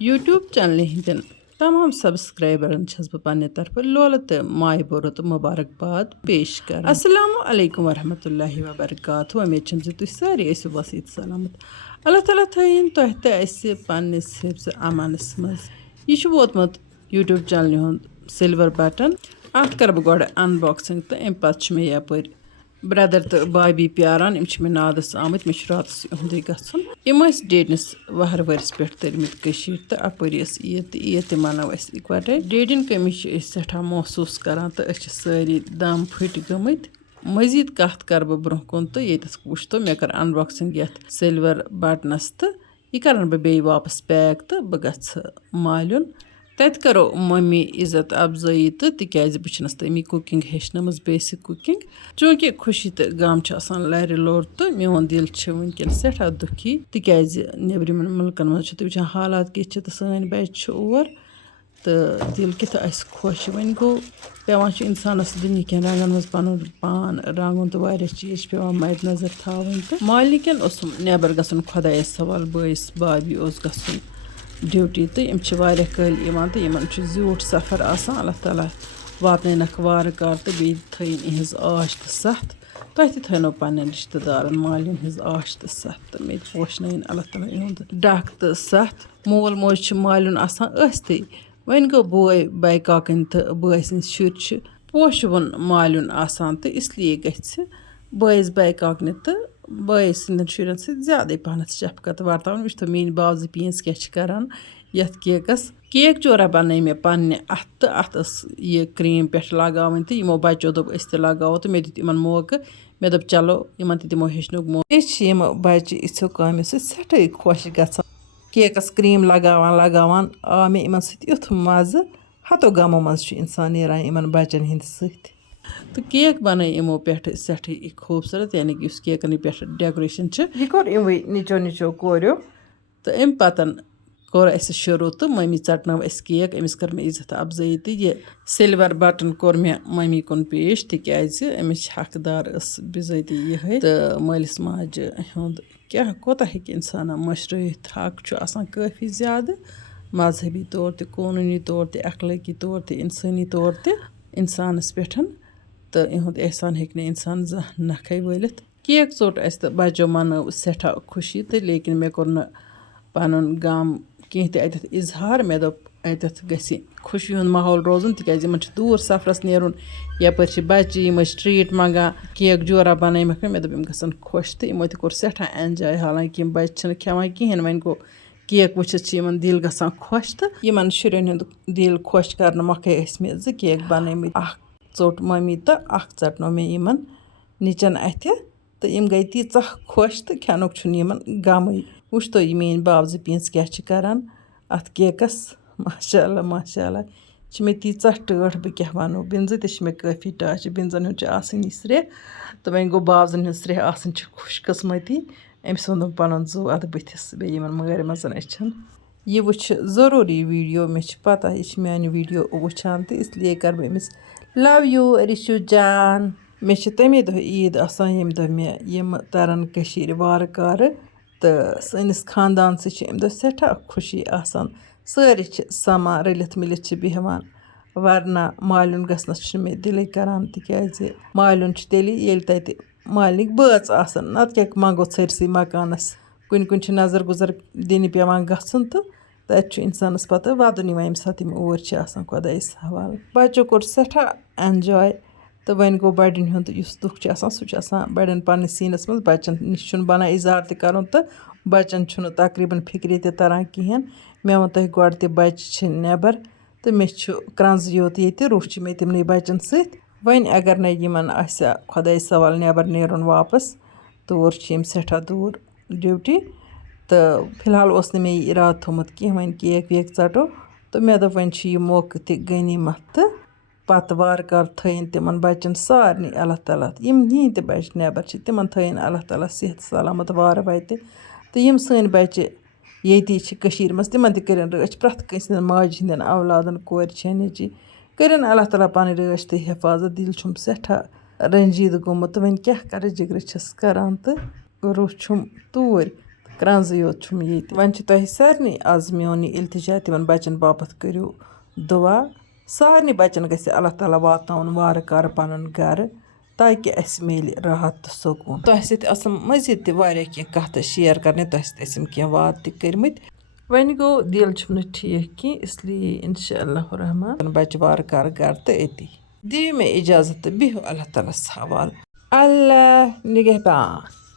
YouTube channel Hindon तमाम सब्सक्राइबरन छस बह पन्ने तरफ लोल तो माय बोरो तो मुबारकबाद पेश कर अस्सलामु अलैकुम वरहमतुल्लाहि वबरकातुहू उम्मीद छम जे तुह सारे ऐसो वसीत सलामत अल्लाह ताला थयन तोह ते ऐसे पन्निस हिफ्ज़ अमानस मज यह वोतमुत YouTube चैनल हुंद सिल्वर बटन अत कर बह गोड अनबॉक्सिंग तो अम पत मे यपर ब्रदर तो भाभी प्यारान इम मे नादस आमत मे रात इहुंदे गसन इम डेडनस वहर वरस पे तरमित तो अपरी ईद तो ईद मनो इकवटे डेडिन कमी सठा महसूस करान तो सारी दम फट गमत मजीद कत कर बह ब्रोह कुन तो ये वुच तो मे कर अनबॉक्सिंग ये सिल्वर बटनस तो यह कर बह बे वापस पैक तो बह गछ मालुन तत करो मम्मी इज्जत अफजाई तो तिकाज बस तमी कुकिंग हेचनम बेसिक कुकिंग चूँकि खुशी तो गम लर लोर तो मोन दिल वनकन सठा दुखी तिकाज नेबरिम मुल्कन मज वुचान हालात कि तो सन बच्चे और तो दिल कित खुश वन गो पेवान इंसानस दुनिया कन रंगन मज पन पान रंगुन तो वारिया चीज पेवान मद नजर थावन तो मालिकन नेबर गसन खुदायस सवाल बस भाभी गसन ड्यूटी तो यम कल तो इन झूठ सफ़र आसान अल्लाह ताला वातनक वार कार तो बे थन इहज आश तो सथ तुह थनो पन्न रिश्तेदारन मालिन हज आश तो सथ तो मे पोशन अल्लाह ताला इहुंद डक तो सथ मोल मोज मालिन आसान अस्ते वन गो बोय बैकाकन तो बय सद शुर पोशवन मालिन आसान तो इसलिए गि बस बैकाकन तो बय सद शुरन ज़्यादा पहन शफकत वर्तान वो तो मेन बावज पीस क्या करान यथ केकस केक चोरा बन मे पन्ने अत अत यह क्रीम पे लगावन तो यमो बच्चों दोप अस लगाओ तो मे दित इन मौक मे दोप चलो इन दिमो हेचनुक मौक बच्चे इो कम सठे खुश गसान केकस क्रीम लगावान आ मे इन युथ मज़ हतो गमो मज इंसान नेरान इन बच्चन हिंद सत तो केक बन इमो पे सठी खूबसूरत यानी कि केकन पे डेकोरेशन यह कोर इमवे निचो निचो कोरो तो अम पतन कोर अस शुरू तो मम्मी चटनव अस केक अमिस कर मे इज्जत अफजाई तो यह सिल्वर बटन कोर मे मम्मी कुन पेश तिकाज अमिस हकदार बिजती ये तो मलिस माज हुंद क्या कोता हेक इंसान मशरत हक काफ़ी ज़्यादा मजहबी तौर तो कानूनी तौर तो अखलाकी तौर तो इंसानी तौर तो इंसानस पे तो इहुंद एहसान हेक इंसान जह नखे वलित केक चोट अस तो बच्चों मनो सठा खुशी तो लेकिन मे कोर न पन गम कह अत इजहार मे दोप अत गि खुशी हुंद माहौल रोजन तिकाज इन दूर सफरस नेरुन यपर बच्चे यम ट्रीट मंगान केक जोरा बनैमक मे दोप गसन खुश तो इमो कोर सठा एंजॉय हालांकि यम बच्चे खेवान कहें वन गो केक वुचित इन दिल गसान खुश तो इन शुरन हुंद दिल खुश कर मौके मे केक बनैमत चोट मम्मी तो चटनो मे इन निचन अथ तो यम गई तीचा खुश तो खेनुक गम वुच तो मेन बावज पीस क्या करान अत केकस माशाअल्लाह माशाअल्लाह मे तीचा टठ बह क्या वनो बिंज ते मे काफ़ी टच बिंजन हुंद आसन श्रे तो वन गो बावजन हुंद श्रे आसन खुशकिस्मती अमिस वोन पन जो अद बुथिस बे मगर मजन अछन यह वुच ज़रूरी वीडियो मे पता यह मान वीडियो वुचान तो इसलिए कर बह अमिस लव यू रिशु जान मे तमे दह ईद आसान यम दह मे यम तरन कशीर वार कार तो सनिस खानदान से अम सठा खुशी आसान सारे समा रलित मिलित बेहवान वरना मालिन गसनस मे दिल करान तिकाज मालिन तेली येल तत मालिक बच आसान नत क्या मंगो छरसी मकानस कुन कुन नजर गुजर दिन पेवान गसन तो तत इंसानस पता वदन यम सात ओर खुदायस हवाल बच्चों कोर सठा एंजॉय तो वन गो बड़न हुंद दुख सह बड़न पन्न सीनस मज बच्चन निश बना इजहार त कर तो बच्चन तकरीबन फिक्र तरान कहें मे वो तुह गो बच्चे नेबर तो मे क्रंज योत ये रुख मे तमन बच्चन सत वन अगर न इन खुदाय सवाल नेबर नेरुन वापस तौर सठा दूर ड्यूटी तो फिलहाल उस मे इराद थोमुत कह वन केक वेक चटो तो मे दोप वन यह मौके त गनीमत तो पत वार कार थन तिमन बच्चन सारे अल्लाह ताला यम नी ते बच्चे नेबर तिमन थन अल्लाह ताला सेहत सलामत वार वत तो यम सन बच्चे ये मज तिमन तन रच प्रथ कंस माज हंदन औलादन कोर नेची करन अल्लाह ताला पन रच तो हिफाजत दिल सठा रंजीद गोमुत वन क्या कर जिगर छस करान तो रुह तूर کرٛنٛزٕے یوت چھُم ییٚتہِ وۄنۍ چھِ تۄہہِ سارنٕے آز میون یہِ اِلتِجا تِمن بَچن باپتھ کٔرِو دُعا سارنٕے بَچن گژھِ اللہ تعالیٰ واتناوُن وارٕ کارٕ پَنُن گرٕ تاکہِ اَسہِ میلہِ راحت تہٕ سکوٗن تۄہہِ سۭتۍ آسَن مٔزیٖد تہِ واریاہ کینٛہہ کَتھٕ شِیَر کَرنہِ تۄہہِ سۭتۍ ٲسِم کینٛہہ وعدٕ تہِ کٔرمٕتۍ وۄنۍ گوٚو دِل چھُم نہٕ ٹھیٖک کینٛہہ اِسلیے اِنشاء اللہ الرحمان بَچہِ وارٕ کارٕ گرٕ تہٕ أتی دِیِو مےٚ اِجازت تہٕ بِہِو اللہ تعالیٰ ہَس حوالہٕ اللہ نِگہبان